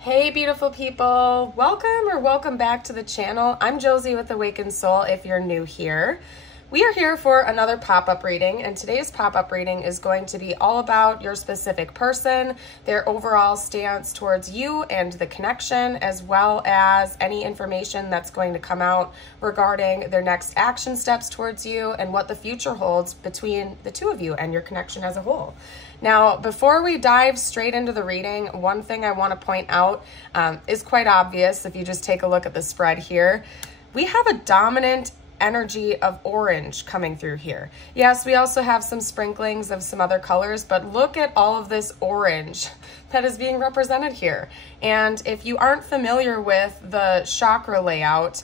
Hey beautiful people, welcome back to the channel. I'm Josie with Awakened Soul if you're new here. We are here for another pop-up reading, and today's pop-up reading is going to be all about your specific person, their overall stance towards you and the connection, as well as any information that's going to come out regarding their next action steps towards you and what the future holds between the two of you and your connection as a whole. Now, before we dive straight into the reading, one thing I want to point out is quite obvious if you just take a look at the spread here. We have a dominant energy of orange coming through here. Yes, we also have some sprinklings of some other colors, but look at all of this orange that is being represented here. And if you aren't familiar with the chakra layout,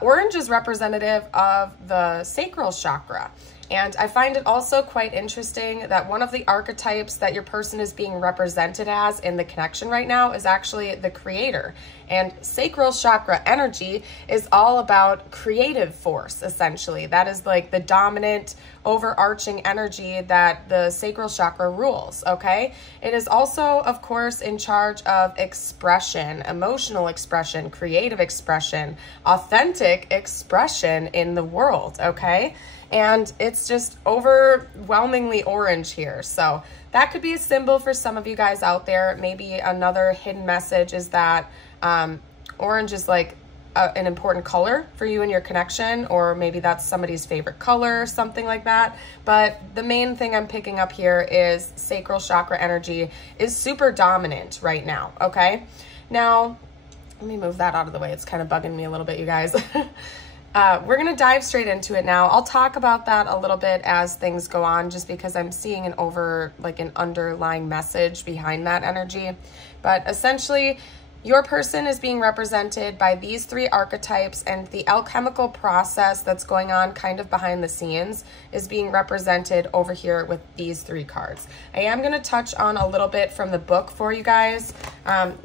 orange is representative of the sacral chakra. And I find it also quite interesting that one of the archetypes that your person is being represented as in the connection right now is actually the creator. And sacral chakra energy is all about creative force, essentially. That is like the dominant, overarching energy that the sacral chakra rules, okay? It is also, of course, in charge of expression, emotional expression, creative expression, authentic expression in the world, okay? And it's just overwhelmingly orange here. So that could be a symbol for some of you guys out there. Maybe another hidden message is that orange is like an important color for you and your connection, or maybe that's somebody's favorite color, something like that. But the main thing I'm picking up here is sacral chakra energy is super dominant right now, okay? Now, let me move that out of the way. It's kind of bugging me a little bit, you guys. We're going to dive straight into it now. I'll talk about that a little bit as things go on, just because I'm seeing an underlying message behind that energy. But essentially, your person is being represented by these three archetypes, and the alchemical process that's going on kind of behind the scenes is being represented over here with these three cards. I am going to touch on a little bit from the book for you guys,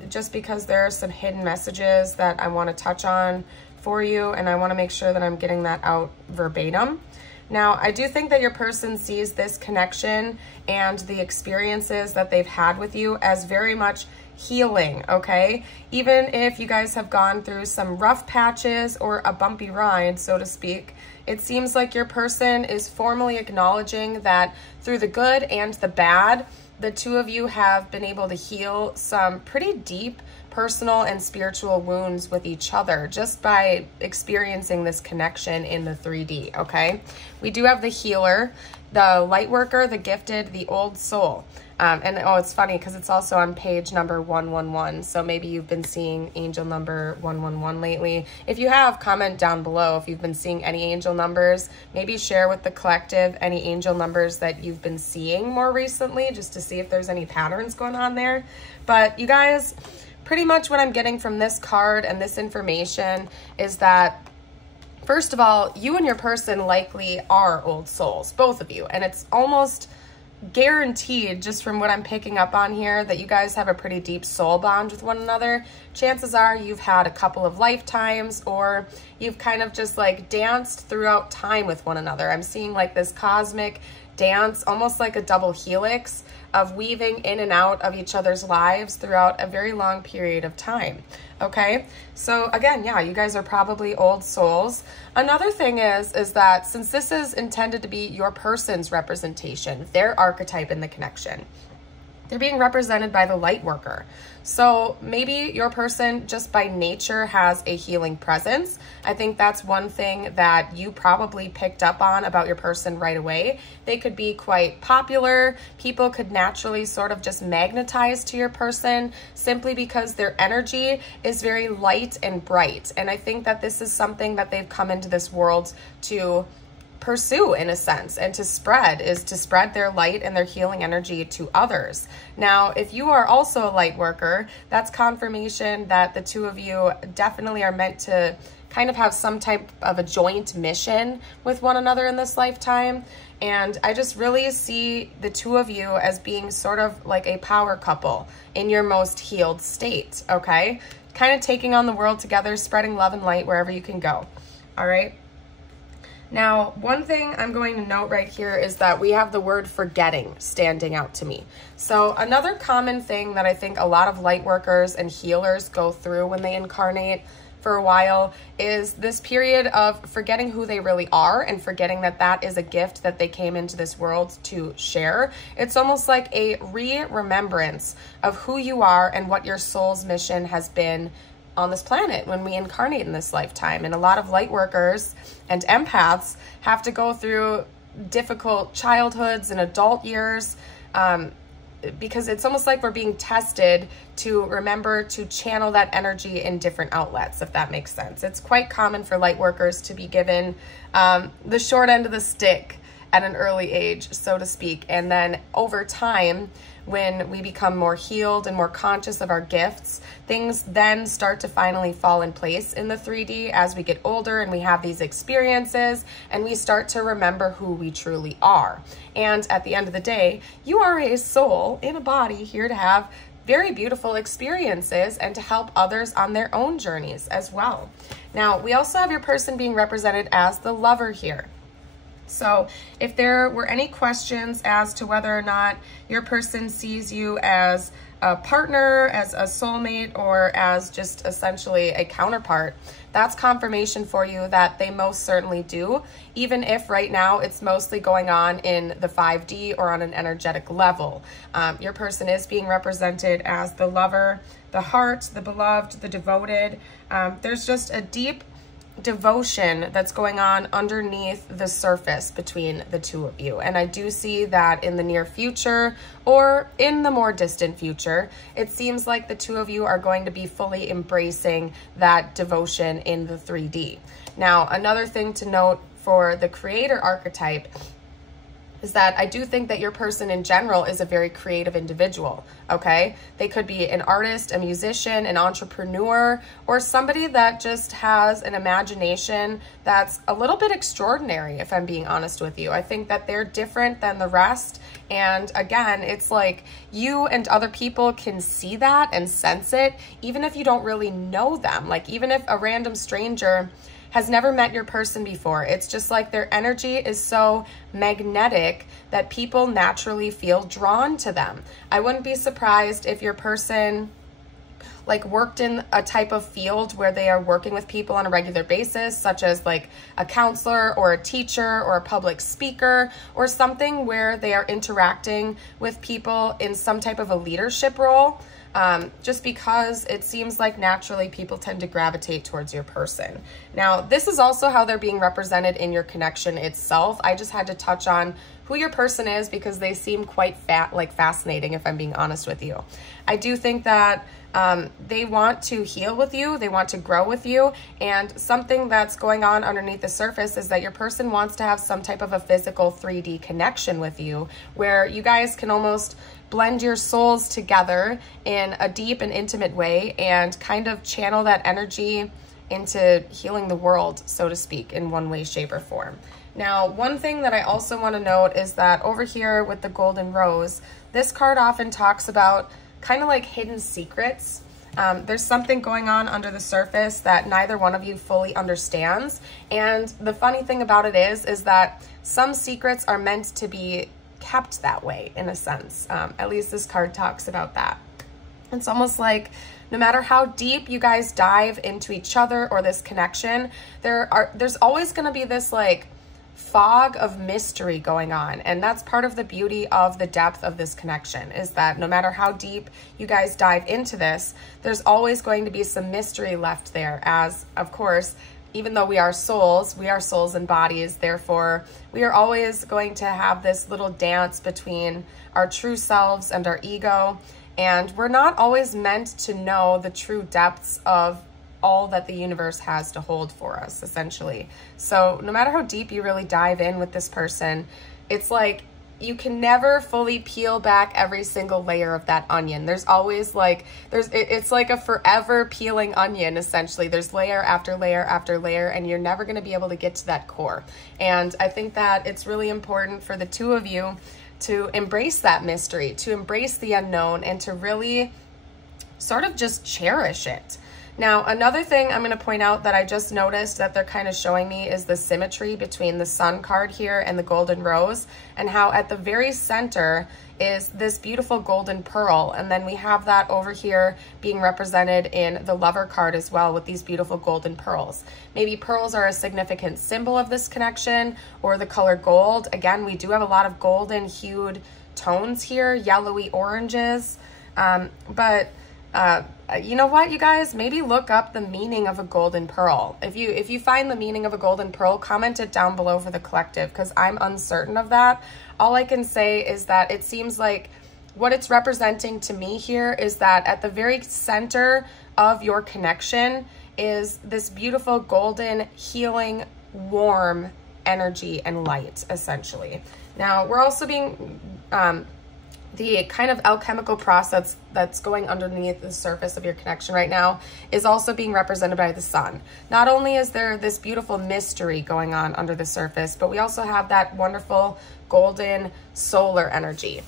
just because there are some hidden messages that I want to touch on for you, and I want to make sure that I'm getting that out verbatim. Now, I do think that your person sees this connection and the experiences that they've had with you as very much healing, okay? Even if you guys have gone through some rough patches or a bumpy ride, so to speak, it seems like your person is formally acknowledging that through the good and the bad, the two of you have been able to heal some pretty deep personal and spiritual wounds with each other just by experiencing this connection in the 3D, okay? We do have the healer, the light worker, the gifted, the old soul. And oh, it's funny because it's also on page number 111. So maybe you've been seeing angel number 111 lately. If you have, comment down below if you've been seeing any angel numbers. Maybe share with the collective any angel numbers that you've been seeing more recently, just to see if there's any patterns going on there. But you guys, pretty much what I'm getting from this card and this information is that, first of all, you and your person likely are old souls, both of you. And it's almost guaranteed, just from what I'm picking up on here, that you guys have a pretty deep soul bond with one another. Chances are you've had a couple of lifetimes, or you've kind of just like danced throughout time with one another. I'm seeing like this cosmic dance, almost like a double helix of weaving in and out of each other's lives throughout a very long period of time. Okay, so again, yeah, you guys are probably old souls. Another thing is that since this is intended to be your person's representation, their archetype in the connection, they're being represented by the light worker. So maybe your person just by nature has a healing presence. I think that's one thing that you probably picked up on about your person right away. They could be quite popular. People could naturally sort of just magnetize to your person simply because their energy is very light and bright. And I think that this is something that they've come into this world to pursue, in a sense, and to spread their light and their healing energy to others. Now, if you are also a light worker, that's confirmation that the two of you definitely are meant to kind of have some type of a joint mission with one another in this lifetime. And I just really see the two of you as being sort of like a power couple in your most healed state, okay? Kind of taking on the world together, spreading love and light wherever you can go, all right? Now, one thing I'm going to note right here is that we have the word forgetting standing out to me. So another common thing that I think a lot of light workers and healers go through when they incarnate for a while is this period of forgetting who they really are and forgetting that that is a gift that they came into this world to share. It's almost like a remembrance of who you are and what your soul's mission has been on this planet when we incarnate in this lifetime. And a lot of light workers and empaths have to go through difficult childhoods and adult years because it's almost like we're being tested to remember to channel that energy in different outlets, if that makes sense. It's quite common for light workers to be given the short end of the stick at an early age, so to speak. And then over time, when we become more healed and more conscious of our gifts, things then start to finally fall in place in the 3D as we get older and we have these experiences and we start to remember who we truly are. And at the end of the day, you are a soul in a body here to have very beautiful experiences and to help others on their own journeys as well. Now, we also have your person being represented as the lover here. So if there were any questions as to whether or not your person sees you as a partner, as a soulmate, or as just essentially a counterpart, that's confirmation for you that they most certainly do, even if right now it's mostly going on in the 5D or on an energetic level. Your person is being represented as the lover, the heart, the beloved, the devoted. There's just a deep devotion that's going on underneath the surface between the two of you. And I do see that in the near future or in the more distant future, it seems like the two of you are going to be fully embracing that devotion in the 3D. Now, another thing to note for the creator archetype is that I do think that your person in general is a very creative individual, okay? They could be an artist, a musician, an entrepreneur, or somebody that just has an imagination that's a little bit extraordinary, if I'm being honest with you. I think that they're different than the rest. And again, it's like you and other people can see that and sense it, even if you don't really know them. Like even if a random stranger has never met your person before, it's just like their energy is so magnetic that people naturally feel drawn to them. I wouldn't be surprised if your person like worked in a type of field where they are working with people on a regular basis, such as like a counselor or a teacher or a public speaker or something where they are interacting with people in some type of a leadership role. Just because it seems like naturally people tend to gravitate towards your person. Now, this is also how they're being represented in your connection itself. I just had to touch on who your person is because they seem quite fascinating, if I'm being honest with you. I do think that they want to heal with you, they want to grow with you, and something that's going on underneath the surface is that your person wants to have some type of a physical 3D connection with you where you guys can almost blend your souls together in a deep and intimate way and kind of channel that energy into healing the world, so to speak, in one way, shape, or form. Now, one thing that I also want to note is that over here with the golden rose, this card often talks about kind of like hidden secrets. There's something going on under the surface that neither one of you fully understands. And the funny thing about it is that some secrets are meant to be kept that way in a sense. At least this card talks about that. It's almost like no matter how deep you guys dive into each other or this connection, there's always going to be this like fog of mystery going on. And that's part of the beauty of the depth of this connection, is that no matter how deep you guys dive into this, there's always going to be some mystery left there, as of course, even though we are souls and bodies, therefore we are always going to have this little dance between our true selves and our ego. And we're not always meant to know the true depths of all that the universe has to hold for us, essentially. So no matter how deep you really dive in with this person, it's like you can never fully peel back every single layer of that onion. There's always like, it's like a forever peeling onion, essentially. There's layer after layer after layer, and you're never going to be able to get to that core. And I think that it's really important for the two of you to embrace that mystery, to embrace the unknown, and to really sort of just cherish it. Now, another thing I'm going to point out that I just noticed that they're kind of showing me is the symmetry between the Sun card here and the Golden Rose, and how at the very center is this beautiful golden pearl, and then we have that over here being represented in the Lover card as well with these beautiful golden pearls. Maybe pearls are a significant symbol of this connection, or the color gold. Again, we do have a lot of golden hued tones here, yellowy oranges, you know what, you guys, maybe look up the meaning of a golden pearl. If you find the meaning of a golden pearl, comment it down below for the collective, because I'm uncertain of that. All I can say is that it seems like what it's representing to me here is that at the very center of your connection is this beautiful golden, healing, warm energy and light, essentially. Now, we're also being the kind of alchemical process that's going underneath the surface of your connection right now is also being represented by the Sun. Not only is there this beautiful mystery going on under the surface, but we also have that wonderful golden solar energy.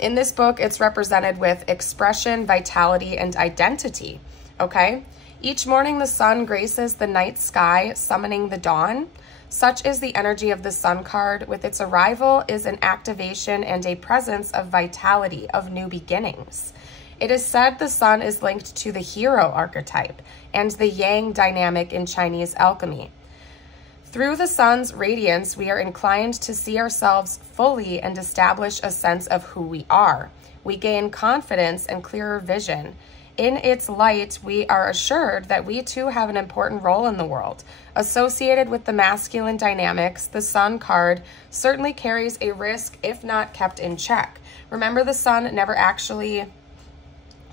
In this book, it's represented with expression, vitality, and identity, okay? Each morning, the Sun graces the night sky, summoning the dawn. Such is the energy of the Sun card. With its arrival is an activation and a presence of vitality, of new beginnings. It is said the Sun is linked to the hero archetype and the Yang dynamic in Chinese alchemy. Through the Sun's radiance, we are inclined to see ourselves fully and establish a sense of who we are. We gain confidence and clearer vision. In its light, we are assured that we too have an important role in the world. Associated with the masculine dynamics, the Sun card certainly carries a risk if not kept in check. Remember, the Sun never actually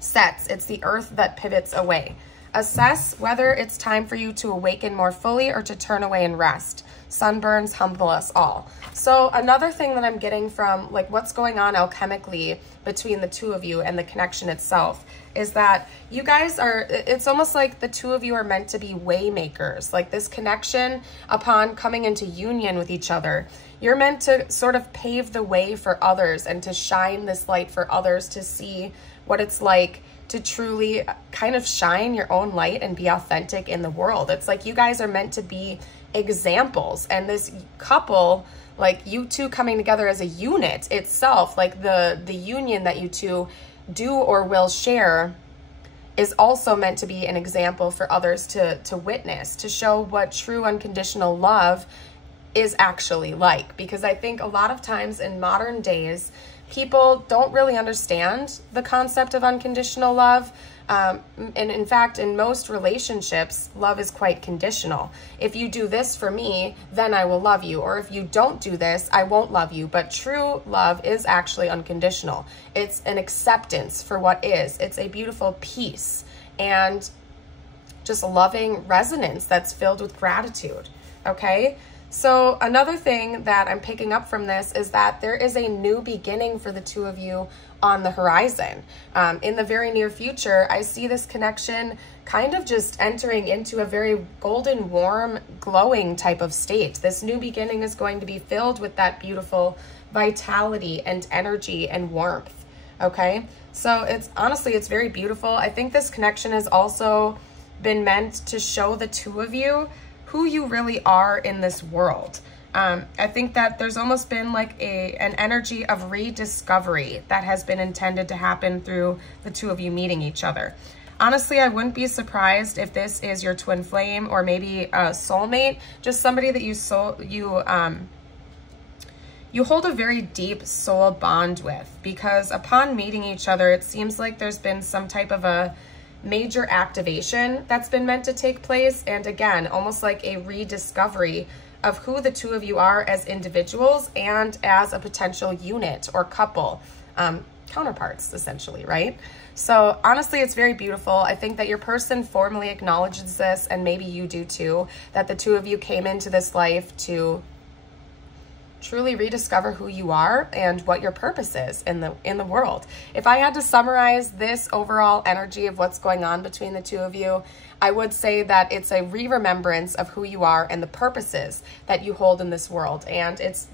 sets. It's the Earth that pivots away. Assess whether it's time for you to awaken more fully or to turn away and rest. Sunburns humble us all. So another thing that I'm getting from like what's going on alchemically between the two of you and the connection itself is that you guys are, it's almost like the two of you are meant to be way makers. Like this connection, upon coming into union with each other, you're meant to sort of pave the way for others and to shine this light for others to see what it's like to truly kind of shine your own light and be authentic in the world. It's like you guys are meant to be examples, and this couple, like you two coming together as a unit itself, like the union that you two do or will share is also meant to be an example for others to witness, to show what true unconditional love is actually like. Because I think a lot of times in modern days, people don't really understand the concept of unconditional love. And in fact, in most relationships, love is quite conditional. If you do this for me, then I will love you. Or if you don't do this, I won't love you. But true love is actually unconditional. It's an acceptance for what is. It's a beautiful peace and just a loving resonance that's filled with gratitude. Okay? So another thing that I'm picking up from this is that there is a new beginning for the two of you on the horizon. In the very near future, I see this connection kind of just entering into a very golden, warm, glowing type of state. This new beginning is going to be filled with that beautiful vitality and energy and warmth. Okay? So it's honestly, it's very beautiful. I think this connection has also been meant to show the two of you who you really are in this world. I think that there's almost been like an energy of rediscovery that has been intended to happen through the two of you meeting each other. Honestly, I wouldn't be surprised if this is your twin flame or maybe a soulmate, just somebody that you hold a very deep soul bond with, because upon meeting each other, it seems like there's been some type of a major activation that's been meant to take place. And again, almost like a rediscovery of who the two of you are as individuals and as a potential unit or couple, counterparts essentially, right? So honestly, it's very beautiful. I think that your person formally acknowledges this, and maybe you do too, that the two of you came into this life to truly rediscover who you are and what your purpose is in the world. If I had to summarize this overall energy of what's going on between the two of you, I would say that it's a re-remembrance of who you are and the purposes that you hold in this world. And it's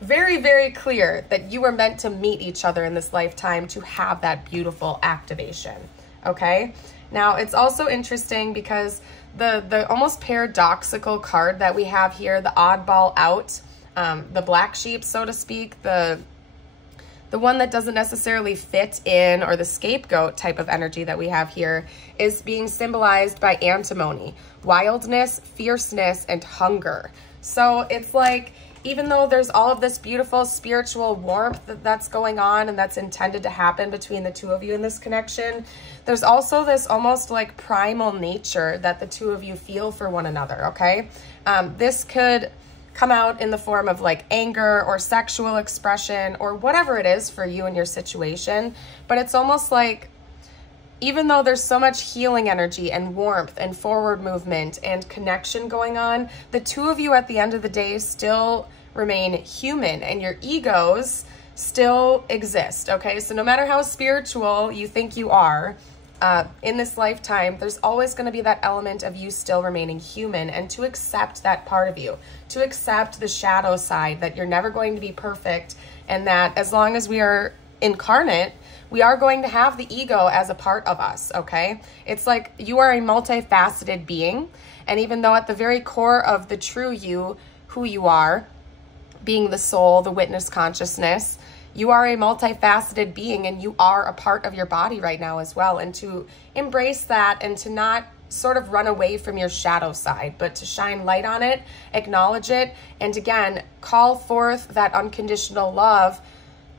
very, very clear that you were meant to meet each other in this lifetime to have that beautiful activation. okay? Now, it's also interesting because the almost paradoxical card that we have here, the oddball out, the black sheep, so to speak, the one that doesn't necessarily fit in, or the scapegoat type of energy that we have here, is being symbolized by antimony, wildness, fierceness, and hunger. So it's like, even though there's all of this beautiful spiritual warmth that's going on and that's intended to happen between the two of you in this connection, there's also this almost like primal nature that the two of you feel for one another, okay? This could come out in the form of like anger or sexual expression or whatever it is for you and your situation. But it's almost like, even though there's so much healing energy and warmth and forward movement and connection going on, the two of you at the end of the day still remain human, and your egos still exist, okay? So no matter how spiritual you think you are, in this lifetime, there's always going to be that element of you still remaining human, and to accept that part of you, to accept the shadow side, that you're never going to be perfect, and that as long as we are incarnate, we are going to have the ego as a part of us, okay? It's like you are a multifaceted being, and even though at the very core of the true you, who you are, being the soul, the witness consciousness, you are a multifaceted being, and you are a part of your body right now as well. And to embrace that and to not sort of run away from your shadow side, but to shine light on it, acknowledge it, and again, call forth that unconditional love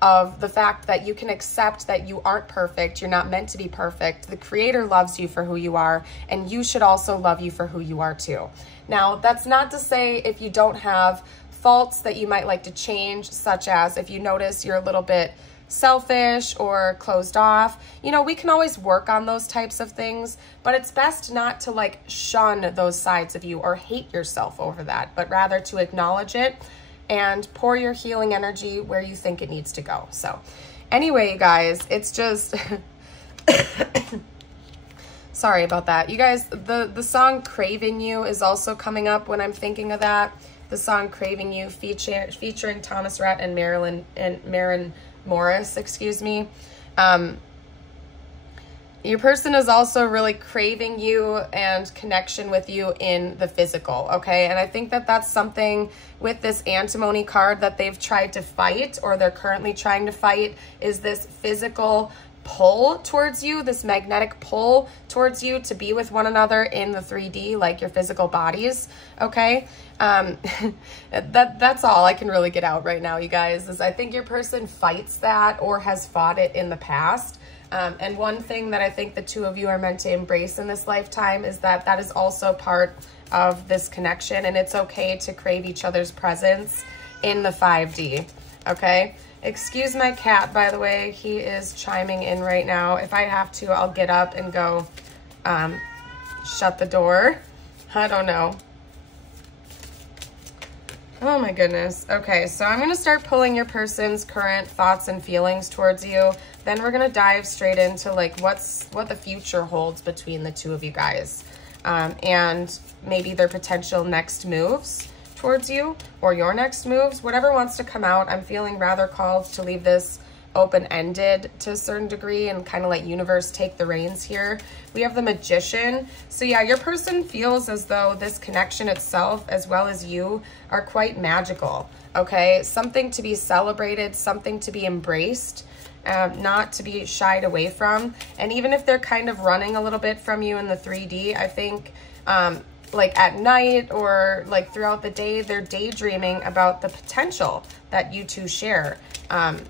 of the fact that you can accept that you aren't perfect, you're not meant to be perfect. The Creator loves you for who you are, and you should also love you for who you are too. Now, that's not to say if you don't have faults that you might like to change, such as if you notice you're a little bit selfish or closed off, you know, we can always work on those types of things, but it's best not to like shun those sides of you or hate yourself over that, but rather to acknowledge it and pour your healing energy where you think it needs to go. So anyway, you guys, it's just sorry about that. You guys, the song Craving You is also coming up when I'm thinking of that. The song Craving You, featuring Thomas Rhett and Maren Morris, excuse me. Your person is also really craving you and connection with you in the physical, okay? And I think that that's something with this antimony card that they've tried to fight, or they're currently trying to fight, is this physical pull towards you, this magnetic pull towards you to be with one another in the 3D, like your physical bodies, okay? That's all I can really get out right now, you guys, is I think your person fights that or has fought it in the past. And one thing that I think the two of you are meant to embrace in this lifetime is that that is also part of this connection, and it's okay to crave each other's presence in the 5D, okay? Excuse my cat, by the way. He is chiming in right now. If I have to, I'll get up and go shut the door. I don't know. Oh my goodness. Okay, so I'm going to start pulling your person's current thoughts and feelings towards you. Then we're going to dive straight into like what the future holds between the two of you guys, and maybe their potential next moves towards you, or your next moves, whatever wants to come out. I'm feeling rather called to leave this open-ended to a certain degree and kind of let universe take the reins here. We have the Magician. So yeah, your person feels as though this connection itself, as well as you, are quite magical, okay? Something to be celebrated, something to be embraced, not to be shied away from. And even if they're kind of running a little bit from you in the 3D, I think like at night or like throughout the day, they're daydreaming about the potential that you two share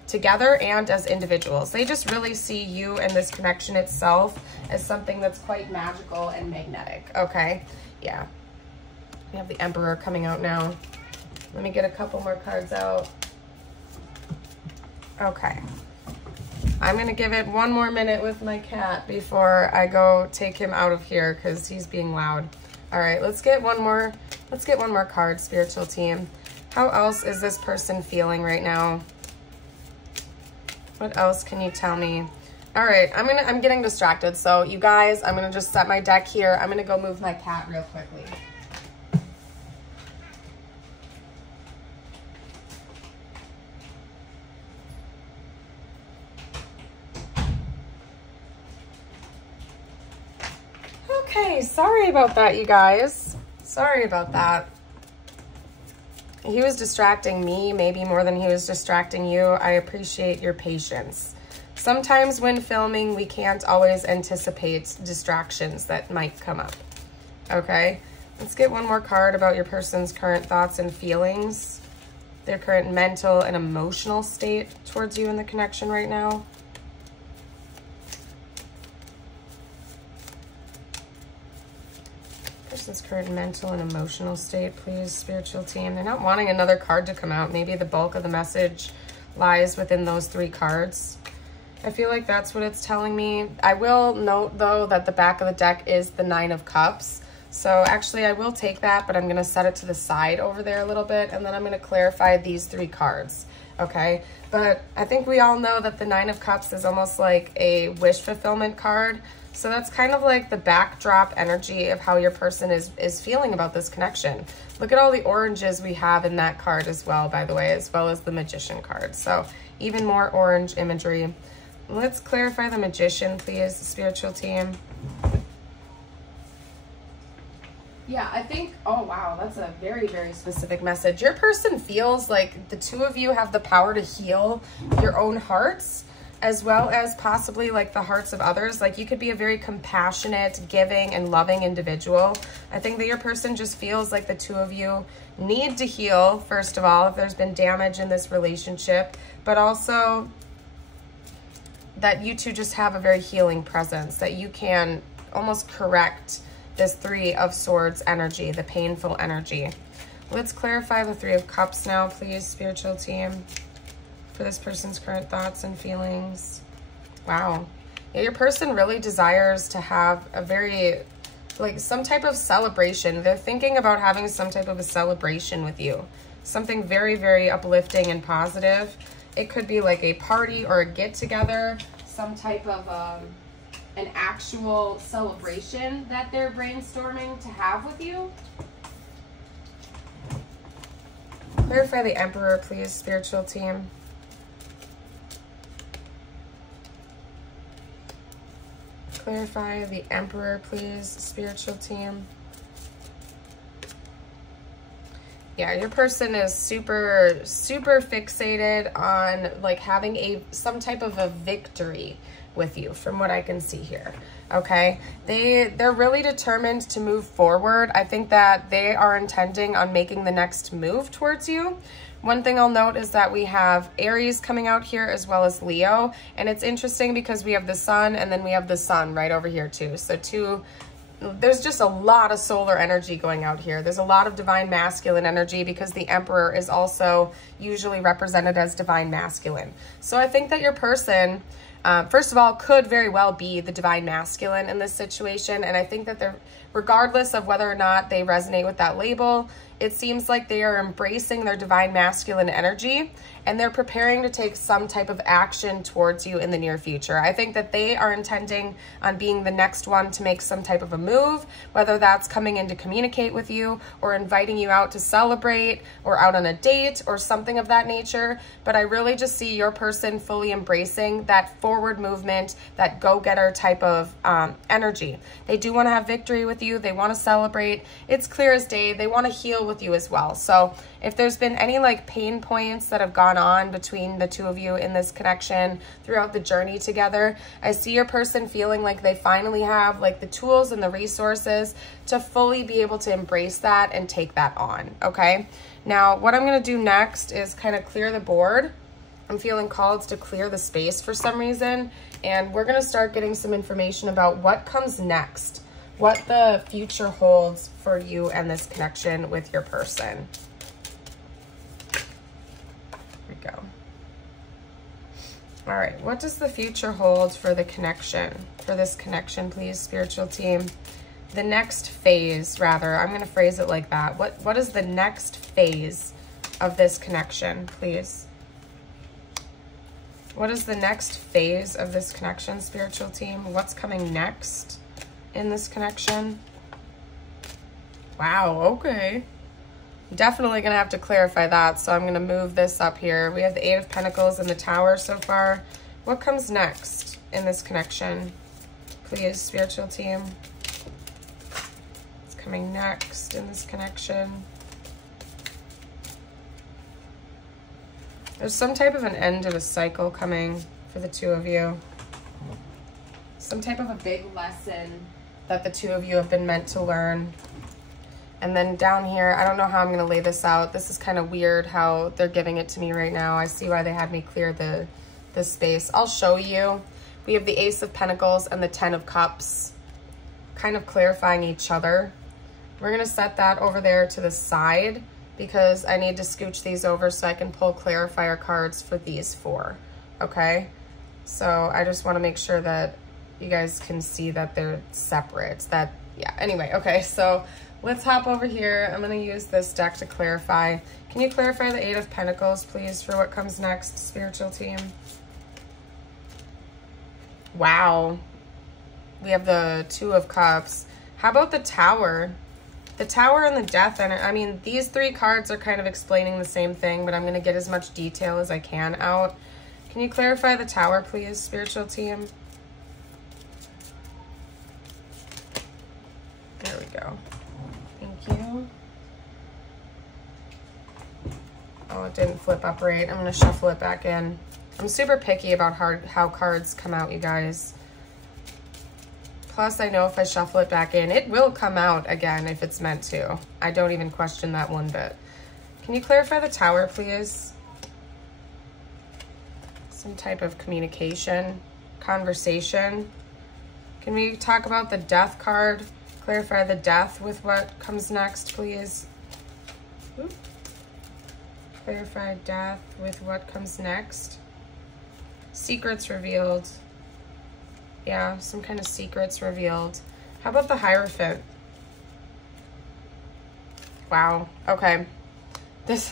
together and as individuals. They just really see you and this connection itself as something that's quite magical and magnetic, okay? Yeah. We have the Emperor coming out now. Let me get a couple more cards out. Okay. I'm gonna give it one more minute with my cat before I go take him out of here because he's being loud. All right, let's get one more card, spiritual team. How else is this person feeling right now? What else can you tell me? All right, I'm getting distracted. So you guys, I'm gonna just set my deck here. I'm gonna go move my cat real quickly. Okay, sorry about that, you guys. Sorry about that. He was distracting me maybe more than he was distracting you. I appreciate your patience. Sometimes when filming, we can't always anticipate distractions that might come up. Okay, let's get one more card about your person's current thoughts and feelings, their current mental and emotional state towards you in the connection right now. Person's current mental and emotional state, please, spiritual team. They're not wanting another card to come out. Maybe the bulk of the message lies within those 3 cards. I feel like that's what it's telling me. I will note, though, that the back of the deck is the 9 of Cups. So actually, I will take that, but I'm going to set it to the side over there a little bit, and then I'm going to clarify these 3 cards, okay? But I think we all know that the 9 of Cups is almost like a wish fulfillment card. So that's kind of like the backdrop energy of how your person is feeling about this connection. Look at all the oranges we have in that card as well, by the way, as well as the Magician card. So even more orange imagery. Let's clarify the Magician, please, spiritual team. Yeah, I think, oh wow, that's a very, very specific message. Your person feels like the 2 of you have the power to heal your own hearts, as well as possibly like the hearts of others. Like you could be a very compassionate, giving, and loving individual. I think that your person just feels like the 2 of you need to heal, first of all, if there's been damage in this relationship, but also that you 2 just have a very healing presence, that you can almost correct this 3 of Swords energy, the painful energy. Let's clarify the 3 of Cups now, please, spiritual team, for this person's current thoughts and feelings. Wow. Yeah, your person really desires to have a very, like, some type of celebration. They're thinking about having some type of a celebration with you. Something very, very uplifting and positive. It could be like a party or a get-together, some type of an actual celebration that they're brainstorming to have with you. Clarify the Emperor, please, spiritual team. Clarify the Emperor, please, spiritual team. Yeah, your person is super, super fixated on like having some type of a victory with you, from what I can see here. Okay, they're really determined to move forward. I think that they are intending on making the next move towards you. One thing I'll note is that we have Aries coming out here as well as Leo, and it's interesting because we have the Sun and then we have the Sun right over here too. So there's just a lot of solar energy going out here. There's a lot of divine masculine energy because the Emperor is also usually represented as divine masculine. So I think that your person, first of all, could very well be the divine masculine in this situation. And I think that they're, regardless of whether or not they resonate with that label, it seems like they are embracing their divine masculine energy and they're preparing to take some type of action towards you in the near future. I think that they are intending on being the next one to make some type of a move, whether that's coming in to communicate with you or inviting you out to celebrate or out on a date or something of that nature. But I really just see your person fully embracing that forward movement, that go-getter type of energy. They do want to have victory with you. They want to celebrate. It's clear as day. They want to heal with you as well. So if there's been any like pain points that have gone on between the 2 of you in this connection throughout the journey together, I see your person feeling like they finally have like the tools and the resources to fully be able to embrace that and take that on. Okay, now what I'm going to do next is kind of clear the board. I'm feeling called to clear the space for some reason, and we're going to start getting some information about what comes next, what the future holds for you and this connection with your person. Here we go. All right, what does the future hold for the connection, for this connection, please, spiritual team? The next phase, rather, I'm going to phrase it like that. What is the next phase of this connection, please? What is the next phase of this connection, spiritual team? What's coming next in this connection? Wow, okay. Definitely going to have to clarify that, so I'm going to move this up here. We have the 8 of Pentacles and the Tower so far. What comes next in this connection, please, spiritual team? coming next in this connection? There's some type of an end of a cycle coming for the two of you. Some type of a big lesson that the two of you have been meant to learn. And then down here, I don't know how I'm going to lay this out. This is kind of weird how they're giving it to me right now. I see why they had me clear the space. I'll show you. We have the Ace of Pentacles and the Ten of Cups, kind of clarifying each other. We're going to set that over there to the side because I need to scooch these over so I can pull clarifier cards for these four, okay? So I just want to make sure that you guys can see that they're separate. That, yeah, anyway, okay, so let's hop over here. I'm going to use this deck to clarify. Can you clarify the Eight of Pentacles, please, for what comes next, spiritual team? Wow. We have the Two of Cups. How about the Tower? The Tower and the Death. And I mean, these three cards are kind of explaining the same thing, but I'm going to get as much detail as I can out. Can you clarify the Tower, please, spiritual team? There we go. Thank you. Oh, it didn't flip up right. I'm going to shuffle it back in. I'm super picky about how cards come out, you guys. Plus, I know if I shuffle it back in, it will come out again if it's meant to. I don't even question that one bit. Can you clarify the Tower, please? Some type of communication, conversation. Can we talk about the Death card? Clarify the Death with what comes next, please. Oop. Clarify Death with what comes next. Secrets revealed. Yeah, some kind of secrets revealed. How about the Hierophant? Wow, okay. This,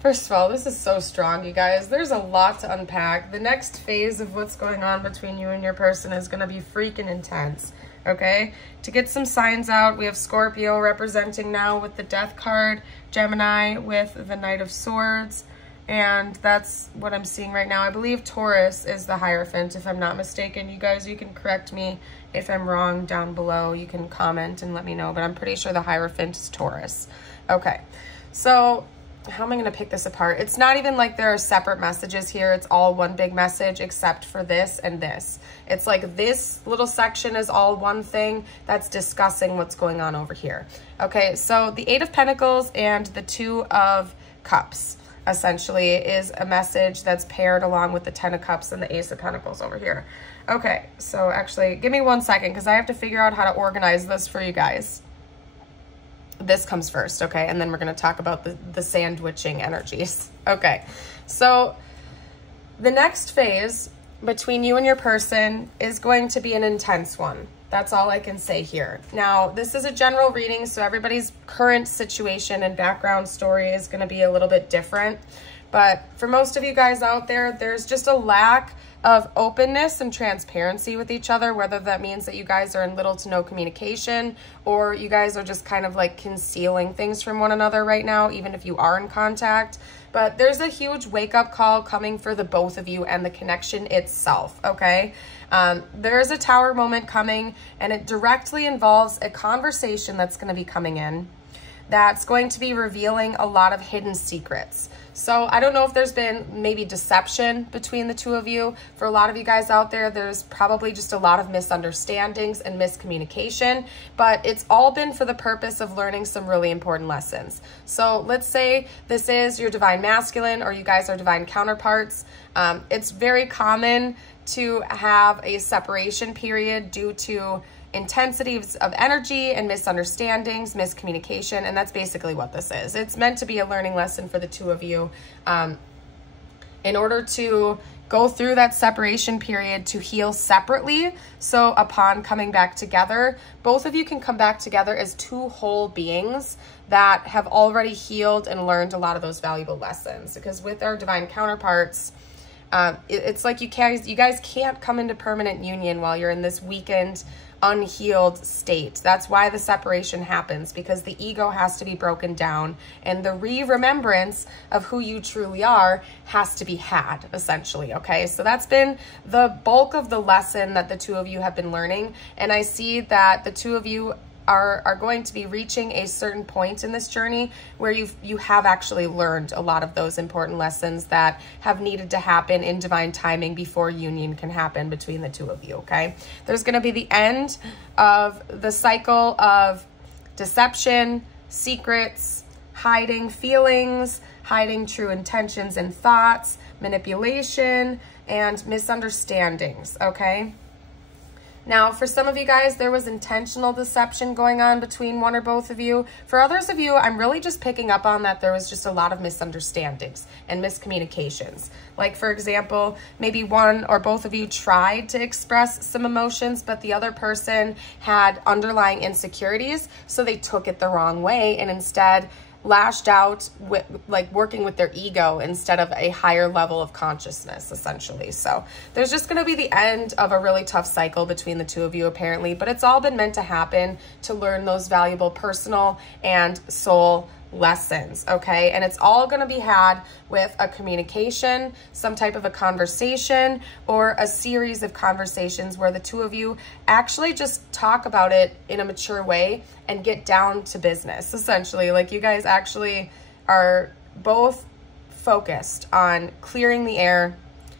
first of all, this is so strong, you guys. There's a lot to unpack. The next phase of what's going on between you and your person is going to be freaking intense, okay? To get some signs out, we have Scorpio representing now with the Death card, Gemini with the Knight of Swords, and that's what I'm seeing right now. I believe Taurus is the Hierophant, if I'm not mistaken. You guys, you can correct me if I'm wrong down below. You can comment and let me know, but I'm pretty sure the Hierophant is Taurus. Okay, so how am I going to pick this apart? It's not even like there are separate messages here. It's all one big message except for this and this. It's like this little section is all one thing that's discussing what's going on over here. Okay, so the Eight of Pentacles and the Two of Cups essentially is a message that's paired along with the Ten of Cups and the Ace of Pentacles over here. Okay, so actually, give me 1 second because I have to figure out how to organize this for you guys. This comes first, okay? And then we're going to talk about the sandwiching energies. Okay, so the next phase between you and your person is going to be an intense one. That's all I can say here. Now, this is a general reading, so everybody's current situation and background story is going to be a little bit different. But for most of you guys out there, there's just a lack of openness and transparency with each other, whether that means that you guys are in little to no communication or you guys are just kind of like concealing things from one another right now, even if you are in contact. But there's a huge wake-up call coming for the both of you and the connection itself, okay? There is a Tower moment coming, and it directly involves a conversation that's going to be coming in that's going to be revealing a lot of hidden secrets. So I don't know if there's been maybe deception between the two of you. For a lot of you guys out there, there's probably just a lot of misunderstandings and miscommunication, but it's all been for the purpose of learning some really important lessons. So let's say this is your divine masculine or you guys are divine counterparts. It's very common to have a separation period due to intensities of energy and misunderstandings, miscommunication, and that's basically what this is. It's meant to be a learning lesson for the two of you in order to go through that separation period to heal separately. So upon coming back together, both of you can come back together as two whole beings that have already healed and learned a lot of those valuable lessons. Because with our divine counterparts, it's like you guys can't come into permanent union while you're in this weakened, unhealed state. That's why the separation happens, because the ego has to be broken down and the remembrance of who you truly are has to be had, essentially. Okay, so that's been the bulk of the lesson that the two of you have been learning, and I see that the two of you are going to be reaching a certain point in this journey where you have actually learned a lot of those important lessons that have needed to happen in divine timing before union can happen between the two of you, okay? There's going to be the end of the cycle of deception, secrets, hiding feelings, hiding true intentions and thoughts, manipulation, and misunderstandings, okay? Now, for some of you guys, there was intentional deception going on between one or both of you. For others of you, I'm really just picking up on that there was just a lot of misunderstandings and miscommunications. Like, for example, maybe one or both of you tried to express some emotions, but the other person had underlying insecurities, so they took it the wrong way and instead lashed out with like working with their ego instead of a higher level of consciousness, essentially. So there's just going to be the end of a really tough cycle between the two of you, apparently, but it's all been meant to happen to learn those valuable personal and soul lessons, okay? And it's all going to be had with a communication, some type of a conversation, or a series of conversations where the two of you actually just talk about it in a mature way and get down to business, essentially. Like, you guys actually are both focused on clearing the air,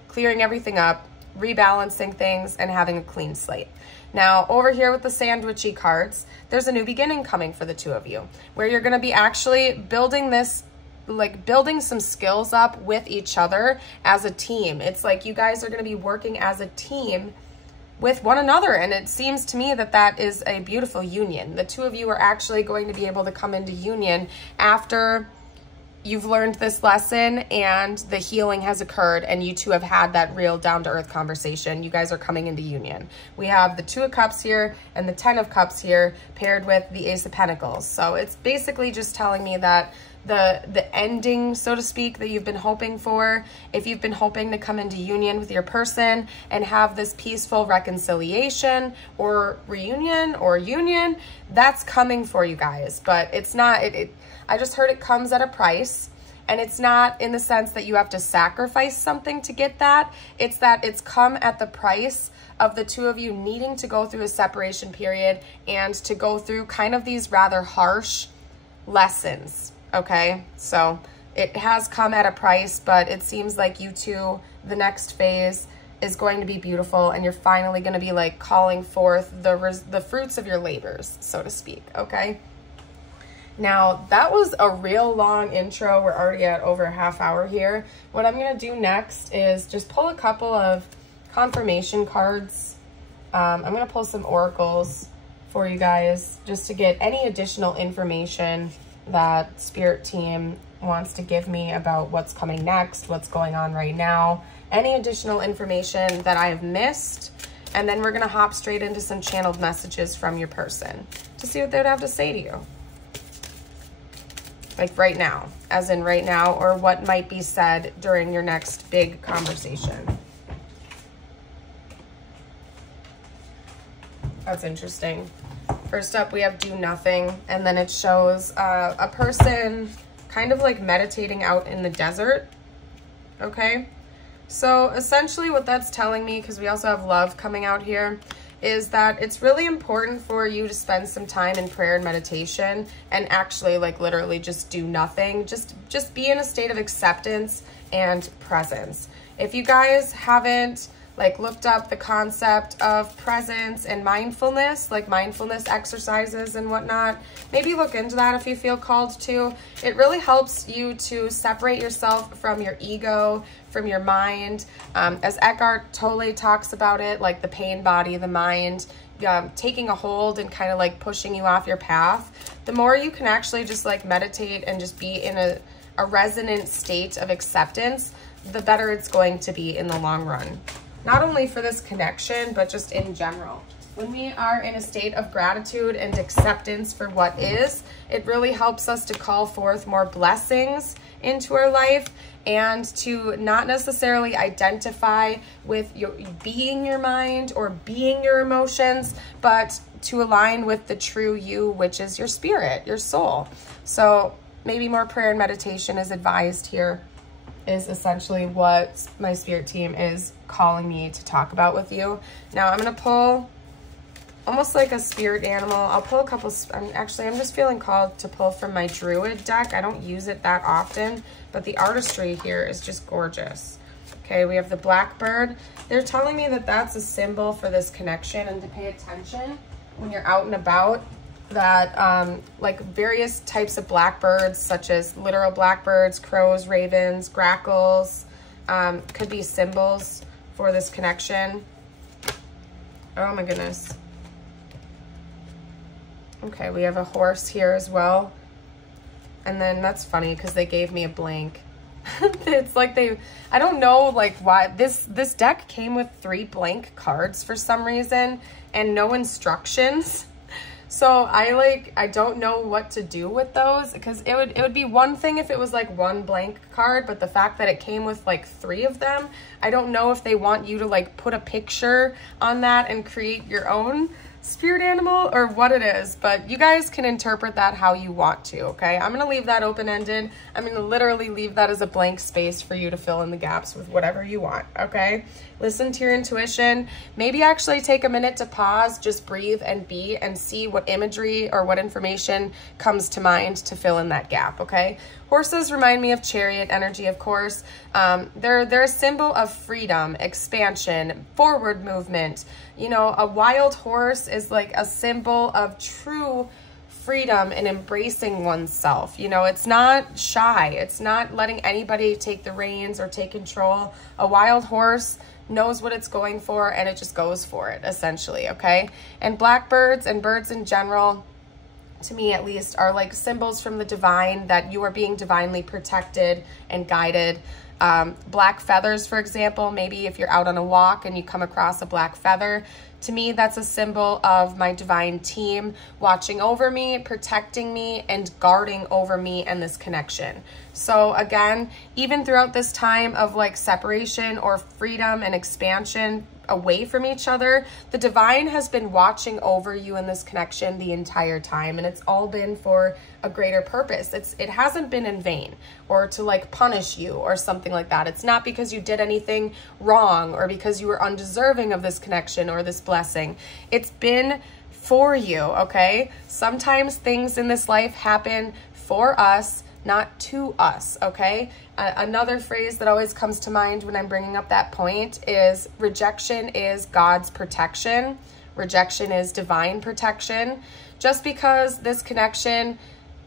clearing everything up, rebalancing things, and having a clean slate. Now, over here with the sandwichy cards, there's a new beginning coming for the two of you, where you're going to be actually building this, like building some skills up with each other as a team. It's like you guys are going to be working as a team with one another, and it seems to me that that is a beautiful union. The two of you are actually going to be able to come into union after you've learned this lesson and the healing has occurred and you two have had that real down-to-earth conversation. You guys are coming into union. We have the 2 of Cups here and the 10 of Cups here paired with the Ace of Pentacles. So it's basically just telling me that the ending, so to speak, that you've been hoping for, if you've been hoping to come into union with your person and have this peaceful reconciliation or reunion or union, that's coming for you guys. But it's not, I just heard it comes at a price, and it's not in the sense that you have to sacrifice something to get that. It's that it's come at the price of the two of you needing to go through a separation period and to go through kind of these rather harsh lessons, okay? So it has come at a price, but it seems like you two, the next phase is going to be beautiful, and you're finally going to be like calling forth the fruits of your labors, so to speak, okay? Now, that was a real long intro. We're already at over a half hour here. What I'm going to do next is just pull a couple of confirmation cards. I'm going to pull some oracles for you guys just to get any additional information that Spirit Team wants to give me about what's coming next, what's going on right now, any additional information that I have missed. And then we're going to hop straight into some channeled messages from your person to see what they would have to say to you. Like right now, as in right now, or what might be said during your next big conversation. That's interesting. First up, we have do nothing, and then it shows a person kind of like meditating out in the desert, okay? So essentially what that's telling me, because we also have love coming out here, is that it's really important for you to spend some time in prayer and meditation and actually like literally just do nothing. Just be in a state of acceptance and presence. If you guys haven't like looked up the concept of presence and mindfulness, like mindfulness exercises and whatnot, maybe look into that if you feel called to. It really helps you to separate yourself from your ego, from your mind. As Eckhart Tolle talks about it, like the pain body, the mind, taking a hold and kind of like pushing you off your path. The more you can actually just like meditate and just be in a resonant state of acceptance, the better it's going to be in the long run. Not only for this connection, but just in general. When we are in a state of gratitude and acceptance for what is, it really helps us to call forth more blessings into our life and to not necessarily identify with being your mind or being your emotions, but to align with the true you, which is your spirit, your soul. So maybe more prayer and meditation is advised here, is essentially what my spirit team is calling me to talk about with you. Now I'm going to pull almost like a spirit animal. I'll pull a couple, actually, I'm just feeling called to pull from my Druid deck. I don't use it that often, but the artistry here is just gorgeous. Okay, we have the blackbird. They're telling me that that's a symbol for this connection, and to pay attention when you're out and about, that like various types of blackbirds, such as literal blackbirds, crows, ravens, grackles, could be symbols for this connection. Oh my goodness. Okay, we have a horse here as well. And then that's funny because they gave me a blank. It's like I don't know like why this deck came with 3 blank cards for some reason and no instructions. So I don't know what to do with those, because it would be one thing if it was like 1 blank card, but the fact that it came with like 3 of them, I don't know if they want you to like put a picture on that and create your own spirit animal or what it is, but you guys can interpret that how you want to, okay? I'm gonna leave that open-ended. I'm gonna literally leave that as a blank space for you to fill in the gaps with whatever you want, okay? Listen to your intuition. Maybe actually take a minute to pause, just breathe and be, and see what imagery or what information comes to mind to fill in that gap, okay? Horses remind me of chariot energy, of course. They're a symbol of freedom, expansion, forward movement. You know, a wild horse is like a symbol of true freedom and embracing oneself. You know, it's not shy. It's not letting anybody take the reins or take control. A wild horse knows what it's going for and it just goes for it, essentially, okay? And blackbirds and birds in general, to me at least, are like symbols from the divine, that you are being divinely protected and guided. Black feathers, for example, maybe if you're out on a walk and you come across a black feather, to me, that's a symbol of my divine team watching over me, protecting me, and guarding over me and this connection. So again, even throughout this time of like separation or freedom and expansion away from each other, the divine has been watching over you in this connection the entire time, and it's all been for a greater purpose. It hasn't been in vain or to like punish you or something like that. It's not because you did anything wrong or because you were undeserving of this connection or this blessing. It's been for you, okay? Sometimes things in this life happen for us, not to us, okay? Another phrase that always comes to mind when I'm bringing up that point is rejection is God's protection. Rejection is divine protection. Just because this connection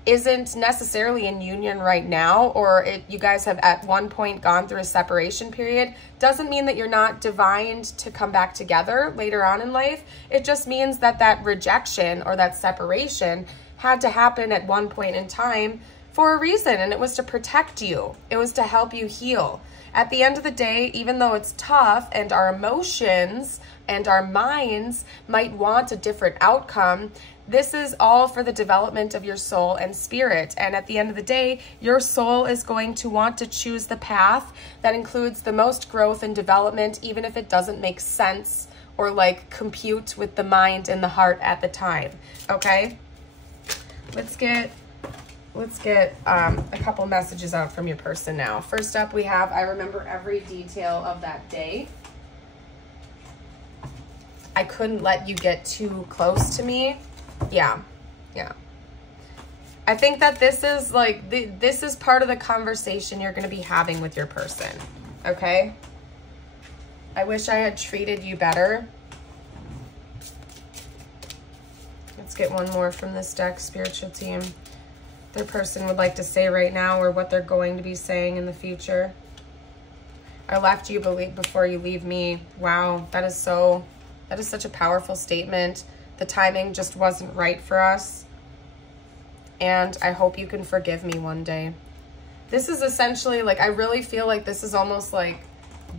isn't necessarily in union right now, or you guys have at one point gone through a separation period, doesn't mean that you're not divined to come back together later on in life. It just means that that rejection or that separation had to happen at one point in time for a reason, and it was to protect you. It was to help you heal. At the end of the day, even though it's tough and our emotions and our minds might want a different outcome, this is all for the development of your soul and spirit. And at the end of the day, your soul is going to want to choose the path that includes the most growth and development, even if it doesn't make sense or like compute with the mind and the heart at the time, okay? Let's get a couple messages out from your person now. First up, we have, I remember every detail of that day. I couldn't let you get too close to me. Yeah. I think that this is like, this is part of the conversation you're going to be having with your person, okay? I wish I had treated you better. Let's get one more from this deck, spiritual team. Their person would like to say right now, or what they're going to be saying in the future. I left you before you leave me. Wow, that is such a powerful statement. The timing just wasn't right for us. And I hope you can forgive me one day. This is essentially like, I really feel like this is almost like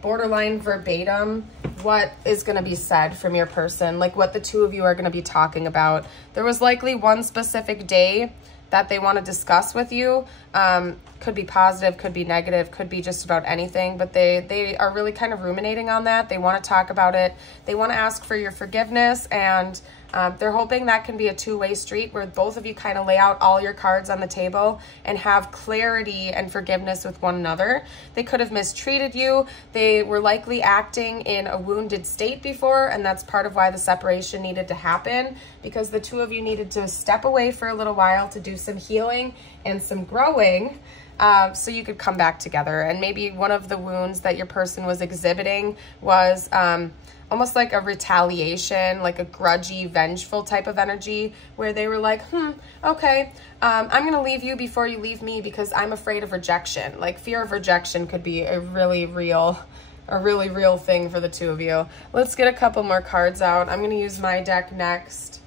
borderline verbatim what is going to be said from your person, like what the two of you are going to be talking about. There was likely one specific day that they want to discuss with you. Could be positive, could be negative, could be just about anything, but they are really kind of ruminating on that. They want to talk about it. They want to ask for your forgiveness, and They're hoping that can be a two-way street where both of you kind of lay out all your cards on the table and have clarity and forgiveness with one another. They could have mistreated you. They were likely acting in a wounded state before, and that's part of why the separation needed to happen, because the two of you needed to step away for a little while to do some healing and some growing, so you could come back together. And maybe one of the wounds that your person was exhibiting was almost like a retaliation, like a grudgy, vengeful type of energy, where they were like, okay, I'm gonna leave you before you leave me because I'm afraid of rejection. Like, fear of rejection could be a really real thing for the two of you. Let's get a couple more cards out. I'm gonna use my deck next.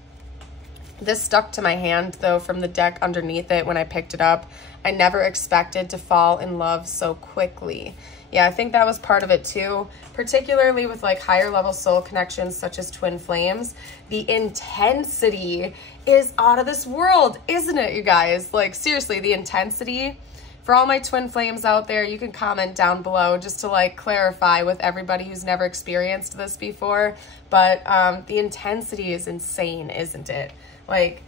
This stuck to my hand though from the deck underneath it when I picked it up. I never expected to fall in love so quickly. Yeah, I think that was part of it too, particularly with like higher level soul connections such as twin flames. The intensity is out of this world, isn't it, you guys? Like, seriously, the intensity. For all my twin flames out there, you can comment down below just to like clarify with everybody who's never experienced this before. But the intensity is insane, isn't it? Like,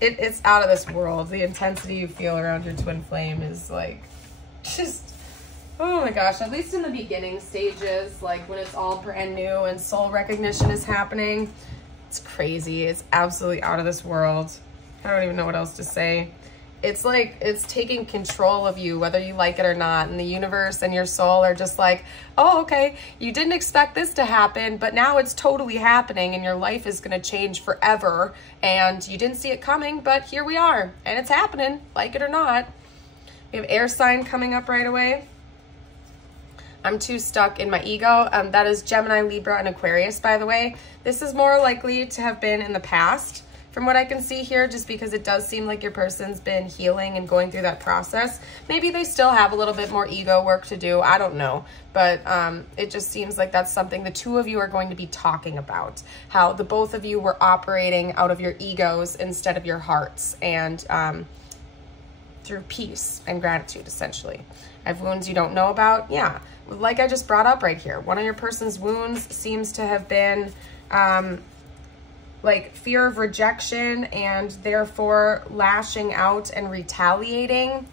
it's out of this world. The intensity you feel around your twin flame is like, just, oh my gosh, at least in the beginning stages, like when it's all brand new and soul recognition is happening, it's crazy. It's absolutely out of this world. I don't even know what else to say. It's like, it's taking control of you, whether you like it or not. And the universe and your soul are just like, oh, okay, you didn't expect this to happen, but now it's totally happening and your life is going to change forever. And you didn't see it coming, but here we are and it's happening, like it or not. We have air sign coming up right away. I'm too stuck in my ego. That is Gemini, Libra, and Aquarius, by the way. This is more likely to have been in the past, from what I can see here, just because it does seem like your person's been healing and going through that process. Maybe they still have a little bit more ego work to do. I don't know. But it just seems like that's something the two of you are going to be talking about. How the both of you were operating out of your egos instead of your hearts, and through peace and gratitude, essentially. I have wounds you don't know about. Yeah, like I just brought up right here. One of your person's wounds seems to have been like fear of rejection and therefore lashing out and retaliating